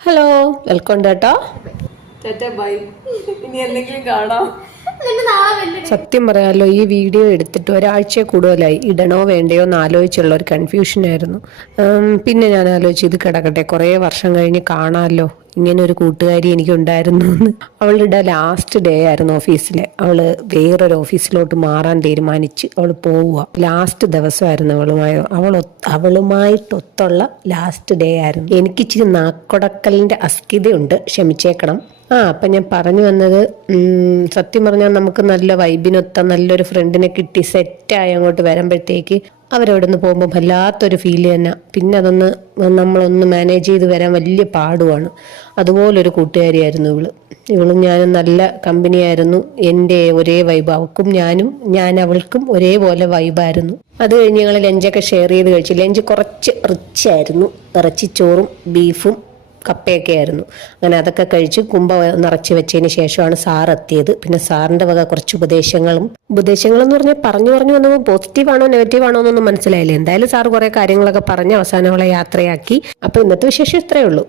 Hello, welcome കേട്ടോ. By. ഇനി എന്തെങ്കിലും കാണാം. സത്യം പറയാലോ, ഈ വീഡിയോ എടുത്തിട്ട് ഒരാഴ്ച കൂടുതലായി. ഇടണോ വേണ്ടയോ എന്ന് ആലോചിച്ചുള്ള ഒരു കൺഫ്യൂഷനായിരുന്നു. പിന്നെ ഞാൻ ആലോചിച്ചു ഇത് കിടക്കട്ടെ, കുറേ വർഷം കഴിഞ്ഞ് കാണാമല്ലോ, ഇങ്ങനെ ഒരു കൂട്ടുകാരി എനിക്കുണ്ടായിരുന്നു എന്ന്. അവളുടെ ലാസ്റ്റ് ഡേ ആയിരുന്നു ഓഫീസിലെ. അവള് വേറൊരു ഓഫീസിലോട്ട് മാറാൻ തീരുമാനിച്ച് അവൾ പോവുക. ലാസ്റ്റ് ദിവസമായിരുന്നു അവളുമായിട്ടൊത്തുള്ള ലാസ്റ്റ് ഡേ ആയിരുന്നു. എനിക്കിച്ചിരി നാക്കൊടക്കലിന്റെ അസ്കിതയുണ്ട്, ക്ഷമിച്ചേക്കണം. അപ്പം ഞാൻ പറഞ്ഞു വന്നത്, സത്യം പറഞ്ഞാൽ നമുക്ക് നല്ല വൈബിനൊത്ത നല്ലൊരു ഫ്രണ്ടിനെ കിട്ടി സെറ്റായി അങ്ങോട്ട് വരുമ്പോഴത്തേക്ക് അവരവിടെ നിന്ന് പോകുമ്പോൾ വല്ലാത്തൊരു ഫീൽ തന്നെ. പിന്നെ നമ്മളൊന്ന് മാനേജ് ചെയ്ത് വരാൻ വലിയ പാടുമാണ്. അതുപോലൊരു കൂട്ടുകാരിയായിരുന്നു ഇവളും ഞാനും നല്ല കമ്പനിയായിരുന്നു. എൻ്റെ ഒരേ വൈബ്, അവൾക്കും ഞാൻ അവൾക്കും ഒരേപോലെ വൈബായിരുന്നു. അത് കഴിഞ്ഞ് ഞങ്ങൾ ലഞ്ചൊക്കെ ഷെയർ ചെയ്ത് കഴിച്ചു. ലഞ്ച് കുറച്ച് റിച്ച് ആയിരുന്നു, ഇറച്ചിച്ചോറും ബീഫും കപ്പയൊക്കെ ആയിരുന്നു. അങ്ങനെ അതൊക്കെ കഴിച്ച് കുമ്പ നിറച്ച് വെച്ചതിന് ശേഷമാണ് സാർ എത്തിയത്. പിന്നെ സാറിന്റെ വക കുറച്ച് ഉപദേശങ്ങൾ എന്ന് പറഞ്ഞാൽ പറഞ്ഞു വന്നപ്പോൾ പോസിറ്റീവാണോ നെഗറ്റീവാണോ എന്നൊന്നും മനസ്സിലായില്ല. എന്തായാലും സാർ കുറെ കാര്യങ്ങളൊക്കെ പറഞ്ഞ് അവസാനം അവളെ യാത്രയാക്കി. അപ്പൊ ഇന്നത്തെ വിശേഷം ഇത്രയേ ഉള്ളൂ.